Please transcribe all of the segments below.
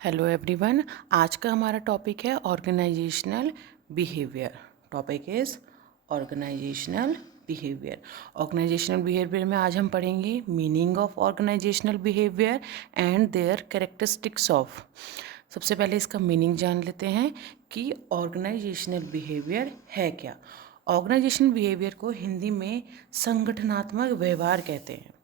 Hello everyone. आज का हमारा टॉपिक है organisational behaviour. Topic is organisational behaviour. Organisational behaviour में आज हम पढ़ेंगे meaning of organisational behaviour and their characteristics of. सबसे पहले इसका मीनिंग जान लेते हैं कि ऑर्गेनाइजेशनल बिहेवियर है क्या। ऑर्गेनाइजेशनल बिहेवियर को हिंदी में संगठनात्मक व्यवहार कहते हैं।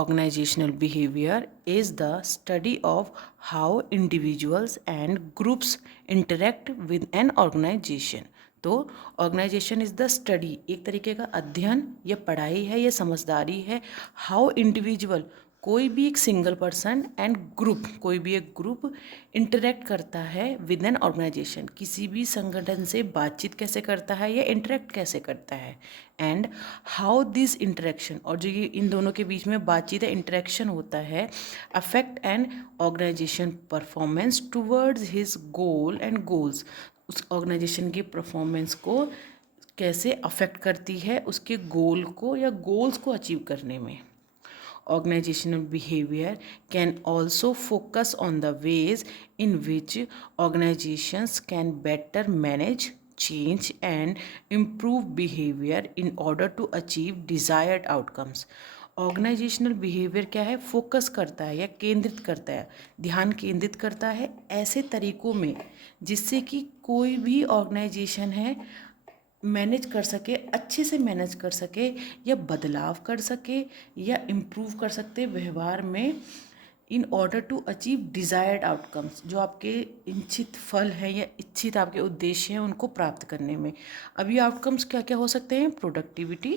Organizational behavior is the study of how individuals and groups interact with an organization. तो ऑर्गेनाइजेशन इज द स्टडी, एक तरीके का अध्ययन या पढ़ाई है या समझदारी है। हाउ इंडिविजुअल, कोई भी एक सिंगल पर्सन, एंड ग्रुप, कोई भी एक ग्रुप इंटरेक्ट करता है विद एन ऑर्गेनाइजेशन, किसी भी संगठन से बातचीत कैसे करता है या इंटरेक्ट कैसे करता है। एंड हाउ दिस इंटरेक्शन, और जो ये इन दोनों के बीच में बातचीत या इंटरेक्शन होता है, affect an organisation performance towards his goal and goals, उस ऑर्गेनाइजेशन की परफॉर्मेंस को कैसे अफेक्ट करती है उसके गोल को या गोल्स को अचीव करने में। Organizational behavior can also focus on the ways in which organizations can better manage, change and improve behavior in order to achieve desired outcomes. Organisational behaviour क्या है? फोकस करता है या केंद्रित करता है, ध्यान केंद्रित करता है ऐसे तरीकों में जिससे कि कोई भी ऑर्गेनाइजेशन है मैनेज कर सके, अच्छे से मैनेज कर सके या बदलाव कर सके या इम्प्रूव कर सकते व्यवहार में, in order to achieve desired outcomes, जो आपके इच्छित फल हैं या इच्छित आपके उद्देश्य हैं उनको प्राप्त करने में। अब ये आउटकम्स क्या क्या हो सकते हैं? प्रोडक्टिविटी,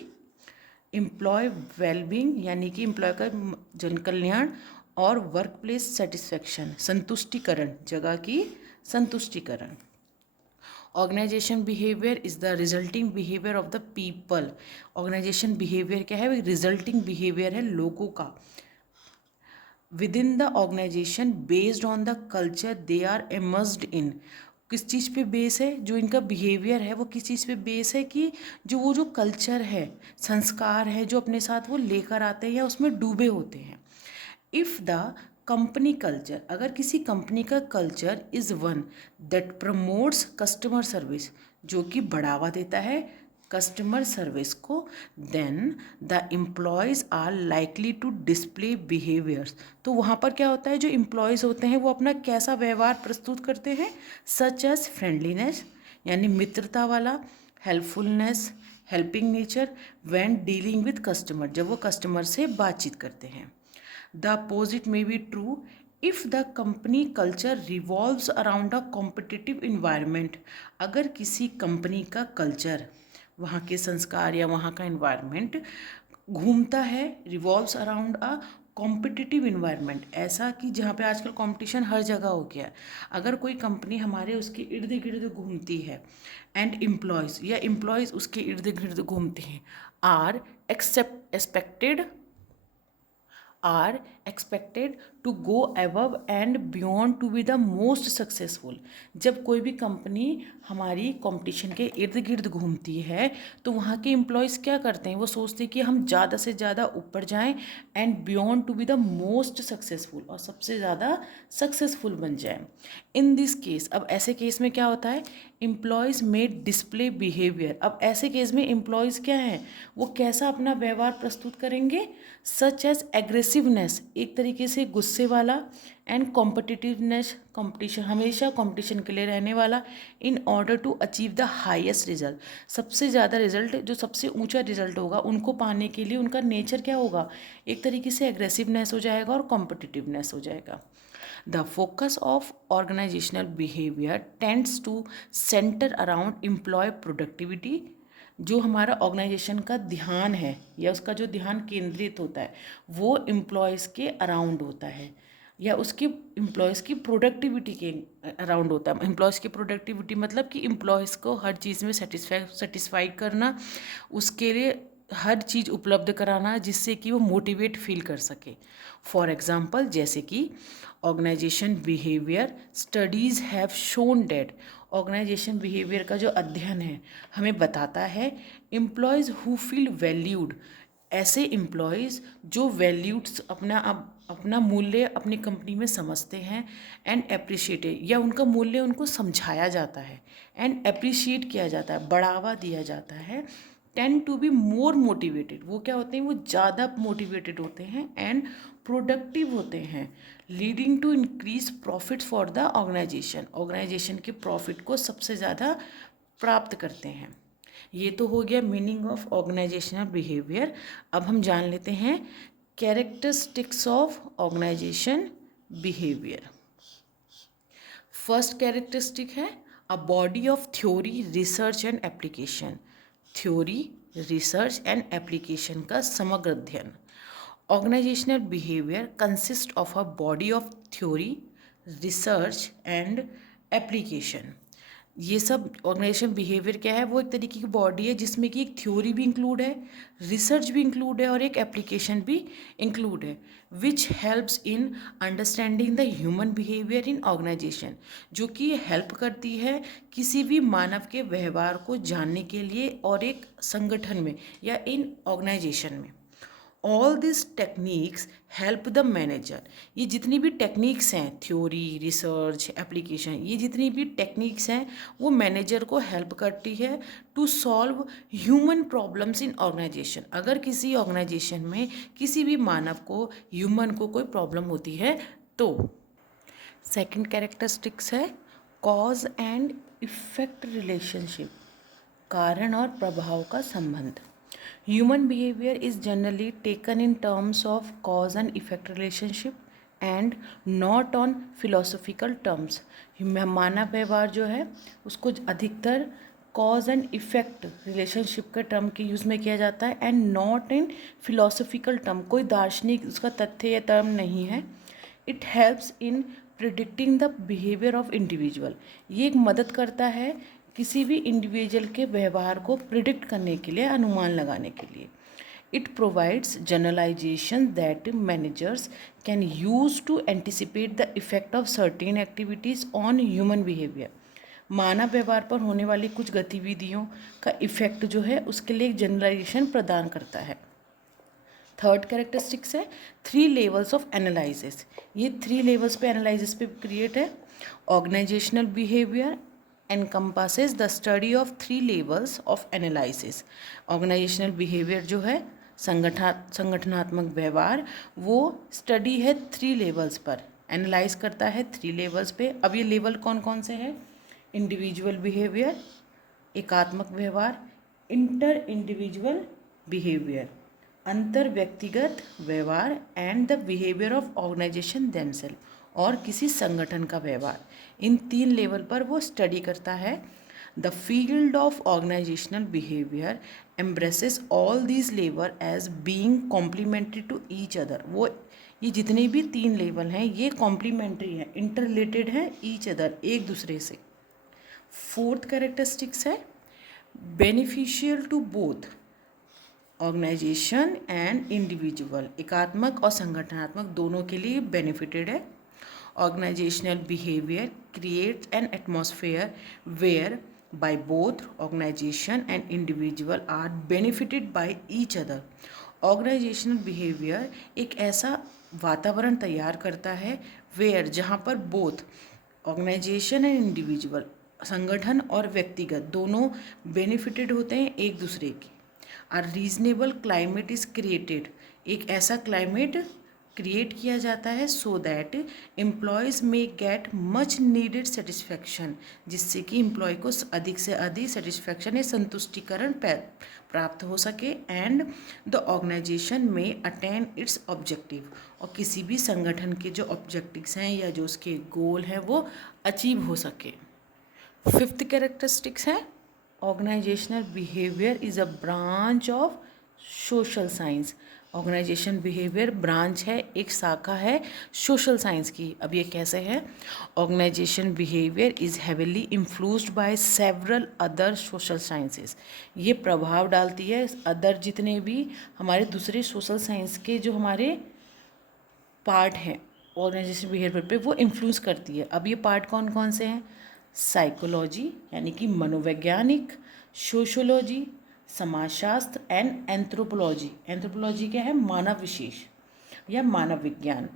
एम्प्लॉय वेलबींग यानी कि एम्प्लॉय का जन कल्याण, और वर्क प्लेस सेटिस्फैक्शन, संतुष्टिकरण, जगह की संतुष्टिकरण। Organisation behaviour is the resulting behaviour of the people. Organisation behaviour क्या है? रिजल्टिंग बिहेवियर है लोगों का within the organisation based on the culture they are immersed in. किस चीज़ पे बेस है? जो इनका बिहेवियर है वो किस चीज़ पे बेस है कि जो कल्चर है, संस्कार है जो अपने साथ वो लेकर आते हैं या उसमें डूबे होते हैं। इफ़ द कंपनी कल्चर, अगर किसी कंपनी का culture is one that promotes customer service, जो कि बढ़ावा देता है कस्टमर सर्विस को, then the employees are likely to display behaviours. तो वहाँ पर क्या होता है? जो एम्प्लॉयज़ होते हैं वो अपना कैसा व्यवहार प्रस्तुत करते हैं? सच एज फ्रेंडलीनेस यानी मित्रता वाला, helpfulness, helping nature when dealing with customer, जब वो कस्टमर से बातचीत करते हैं। The opposite may be true if the company culture revolves around a competitive environment. अगर किसी कंपनी का कल्चर, वहाँ के संस्कार या वहाँ का इन्वायरमेंट घूमता है, revolves around a competitive environment, ऐसा कि जहाँ पे आजकल कंपटीशन हर जगह हो गया है, अगर कोई कंपनी हमारे उसके इर्द गिर्द घूमती है एंड एम्प्लॉयज़ या एम्प्लॉयज़ उसके इर्द गिर्द घूमते हैं, are expected to go above and beyond to be the most successful. जब कोई भी कंपनी हमारी कंपटीशन के इर्द गिर्द घूमती है तो वहाँ के एम्प्लॉयज़ क्या करते हैं? वो सोचते हैं कि हम ज़्यादा से ज़्यादा ऊपर जाएं and beyond to be the most successful, और सबसे ज़्यादा सक्सेसफुल बन जाएं। इन दिस केस, अब ऐसे केस में क्या होता है? एम्प्लॉयज़ में डिस्प्ले बिहेवियर। अब ऐसे केस में एम्प्लॉयज़ क्या हैं? वो कैसा अपना व्यवहार प्रस्तुत करेंगे? सच एज एग्रेसिवनेस, एक तरीके से गुस्से वाला, एंड कॉम्पिटिटिवनेस, कॉम्पिटिशन, हमेशा कॉम्पिटिशन के लिए रहने वाला, in order to achieve the highest result, सबसे ज़्यादा रिजल्ट, जो सबसे ऊंचा रिजल्ट होगा उनको पाने के लिए उनका नेचर क्या होगा? एक तरीके से एग्रेसिवनेस हो जाएगा और कॉम्पिटिटिवनेस हो जाएगा। The focus of organizational behavior tends to center around employee productivity। जो हमारा ऑर्गेनाइजेशन का ध्यान है या उसका जो ध्यान केंद्रित होता है वो एम्प्लॉयज़ के अराउंड होता है या उसके एम्प्लॉयज़ की प्रोडक्टिविटी के अराउंड होता है। एम्प्लॉयज़ की प्रोडक्टिविटी मतलब कि एम्प्लॉयज़ को हर चीज़ में सेटिस्फाई करना, उसके लिए हर चीज़ उपलब्ध कराना जिससे कि वो मोटिवेट फील कर सके। फॉर एग्ज़ाम्पल, जैसे कि organisation behaviour studies have shown that, organisation behaviour का जो अध्ययन है हमें बताता है एम्प्लॉयज़ हु फील वैल्यूड, ऐसे एम्प्लॉयज़ जो वैल्यूड अपना अब अपना मूल्य अपनी कंपनी में समझते हैं एंड अप्रिशिएटेड, या उनका मूल्य उनको समझाया जाता है एंड अप्रिशिएट किया जाता है, बढ़ावा दिया जाता है, tend to be more motivated, वो क्या होते हैं, वो ज़्यादा मोटिवेटेड होते हैं एंड प्रोडक्टिव होते हैं, leading to increase profit for the organisation, organisation के प्रॉफिट को सबसे ज़्यादा प्राप्त करते हैं। ये तो हो गया मीनिंग ऑफ ऑर्गेनाइजेशनल बिहेवियर। अब हम जान लेते हैं characteristics of organisation behaviour. First characteristic है a body of theory, research and application, theory, research and application का समग्र अध्ययन। Organisational behaviour consist of a body of theory, research and application. ये सब ऑर्गेनाइजेशन बिहेवियर क्या है, वो एक तरीके की बॉडी है जिसमें कि एक थ्योरी भी इंक्लूड है, रिसर्च भी इंक्लूड है और एक एप्लीकेशन भी इंक्लूड है, which helps in understanding the human behaviour in organisation, जो कि हेल्प करती है किसी भी मानव के व्यवहार को जानने के लिए और एक संगठन में या इन ऑर्गेनाइजेशन में। All this techniques help the manager, ये जितनी भी टेक्निक्स हैं, थ्योरी, रिसर्च, एप्लीकेशन, ये जितनी भी टेक्निक्स हैं वो मैनेजर को हेल्प करती है to solve human problems in organisation. अगर किसी ऑर्गेनाइजेशन में किसी भी मानव को, ह्यूमन को कोई प्रॉब्लम होती है तो। सेकंड कैरेक्टरिस्टिक्स है कॉज एंड इफेक्ट रिलेशनशिप, कारण और प्रभाव का संबंध। Human behavior is generally taken in terms of cause and effect relationship and not on philosophical terms. मानव व्यवहार जो है उसको अधिकतर कॉज एंड इफेक्ट रिलेशनशिप के टर्म के यूज़ में किया जाता है and not in philosophical term, कोई दार्शनिक उसका तथ्य या टर्म नहीं है। It helps in predicting the behaviour of individual, ये एक मदद करता है किसी भी इंडिविजुअल के व्यवहार को प्रिडिक्ट करने के लिए, अनुमान लगाने के लिए। It provides generalisation that managers can use to anticipate the effect of certain activities on human behaviour, मानव व्यवहार पर होने वाली कुछ गतिविधियों का इफेक्ट जो है उसके लिए एक जनरलाइजेशन प्रदान करता है। थर्ड कैरेक्टरिस्टिक्स है 3 लेवल्स ऑफ एनालिसिस, ये 3 लेवल्स पे एनालिसिस पे क्रिएट है। Organisational behaviour encompasses the study of 3 levels of analysis। Organisational behaviour जो है संगठनात्मक व्यवहार, वो स्टडी है 3 लेवल्स पर, एनालाइज करता है 3 लेवल्स पे। अब ये लेवल कौन कौन से हैं, इंडिविजुअल बिहेवियर, एकात्मक व्यवहार, इंटर इंडिविजुअल बिहेवियर, अंतर व्यक्तिगत व्यवहार and the behaviour of organisation themselves, और किसी संगठन का व्यवहार। इन 3 लेवल पर वो स्टडी करता है। The field of organisational behaviour embraces all these level as being complementary to each other, वो ये जितने भी 3 लेवल हैं ये कॉम्प्लीमेंट्री हैं, इंटर रिलेटेड हैं ईच अदर, एक दूसरे से। फोर्थ कैरेक्टरिस्टिक्स है beneficial to both organisation and individual, एकात्मक और संगठनात्मक दोनों के लिए बेनिफिटेड है। Organizational behavior creates an atmosphere where by both organization and individual are benefited by each other। Organizational behavior एक ऐसा वातावरण तैयार करता है where, जहाँ पर both organization and individual, संगठन और व्यक्तिगत दोनों बेनिफिटेड होते हैं एक दूसरे की। A reasonable climate is created, एक ऐसा क्लाइमेट क्रिएट किया जाता है सो दैट एम्प्लॉयज़ में गेट मच नीडेड सेटिस्फैक्शन, जिससे कि एम्प्लॉय को अधिक से अधिक सेटिस्फैक्शन या संतुष्टिकरण प्राप्त हो सके एंड द ऑर्गेनाइजेशन में अटेन इट्स ऑब्जेक्टिव, और किसी भी संगठन के जो ऑब्जेक्टिव्स हैं या जो उसके गोल हैं वो अचीव हो सके। फिफ्थ कैरेक्टरिस्टिक्स है organisational behaviour is a branch of social science. Organisation behaviour branch है, एक शाखा है सोशल साइंस की। अब ये कैसे है, organisation behaviour is heavily influenced by several other social sciences, ये प्रभाव डालती है अदर जितने भी हमारे दूसरे सोशल साइंस के जो हमारे पार्ट हैं ऑर्गेनाइजेशन बिहेवियर पे वो इन्फ्लुएंस करती है। अब ये पार्ट कौन कौन से हैं, साइकोलॉजी यानी कि मनोवैज्ञानिक, सोशोलॉजी समाजशास्त्र एंड एंथ्रोपोलॉजी, एंथ्रोपोलॉजी क्या है मानव विशेष, या मानव विज्ञान।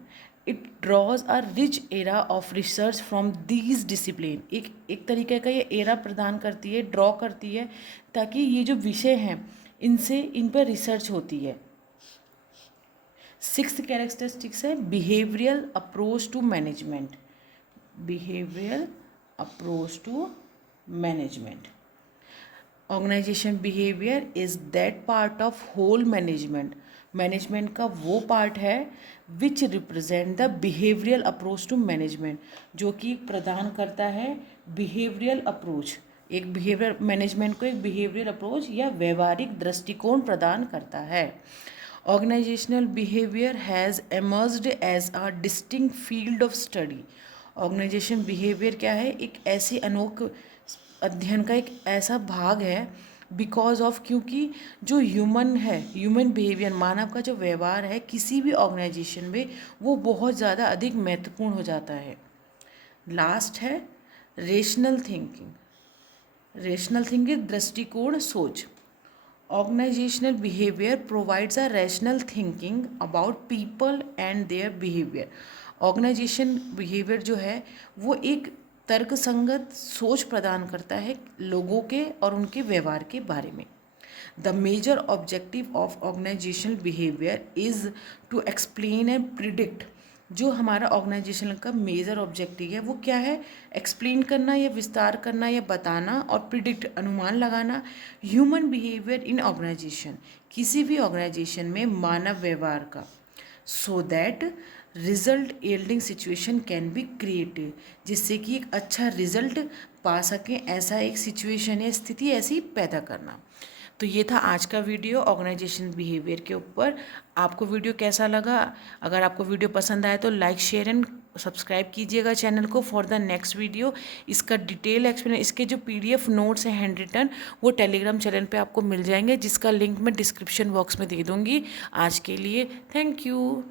It draws a rich era of research from these discipline. एक तरीके का ये एरा प्रदान करती है, ड्रॉ करती है, ताकि ये जो विषय हैं इनसे इन पर रिसर्च होती है। सिक्स्थ कैरेक्टरिस्टिक्स है behavioural approach to management. Behavioural approach to management. Organisation behaviour is that part of whole management. Management का वो पार्ट है which represent the behavioural approach to management, जो कि प्रदान करता है बिहेवियरल अप्रोच। एक बिहेवियर मैनेजमेंट को एक बिहेवियरल अप्रोच या व्यवहारिक दृष्टिकोण प्रदान करता है। Organisational behaviour has emerged as a distinct field of study. Organisation behaviour क्या है? एक ऐसी अनोख अध्ययन का एक ऐसा भाग है बिकॉज ऑफ, क्योंकि जो ह्यूमन है, ह्यूमन बिहेवियर, मानव का जो व्यवहार है किसी भी ऑर्गेनाइजेशन में, वो बहुत ज़्यादा अधिक महत्वपूर्ण हो जाता है। लास्ट है रेशनल थिंकिंग। रेशनल थिंकिंग दृष्टिकोण, सोच। Organisational behaviour provides a rational thinking about people and their behaviour. Organisation behaviour जो है वो एक तर्कसंगत सोच प्रदान करता है लोगों के और उनके व्यवहार के बारे में। The major objective of organisational behaviour is to explain and predict. जो हमारा ऑर्गेनाइजेशन का मेजर ऑब्जेक्टिव है वो क्या है? एक्सप्लेन करना या विस्तार करना या बताना और प्रिडिक्ट, अनुमान लगाना ह्यूमन बिहेवियर इन ऑर्गेनाइजेशन, किसी भी ऑर्गेनाइजेशन में मानव व्यवहार का, so that result yielding situation can be created, जिससे कि एक अच्छा रिजल्ट पा सकें, ऐसा एक सिचुएशन या स्थिति ऐसी पैदा करना। तो ये था आज का वीडियो ऑर्गेनाइजेशन बिहेवियर के ऊपर। आपको वीडियो कैसा लगा? अगर आपको वीडियो पसंद आए तो लाइक, शेयर एंड सब्सक्राइब कीजिएगा चैनल को फॉर द नेक्स्ट वीडियो। इसका डिटेल एक्सप्लेन, इसके जो PDF नोट्स हैं हैंड रिटन, वो टेलीग्राम चैनल पे आपको मिल जाएंगे, जिसका लिंक मैं डिस्क्रिप्शन बॉक्स में दे दूँगी। आज के लिए थैंक यू।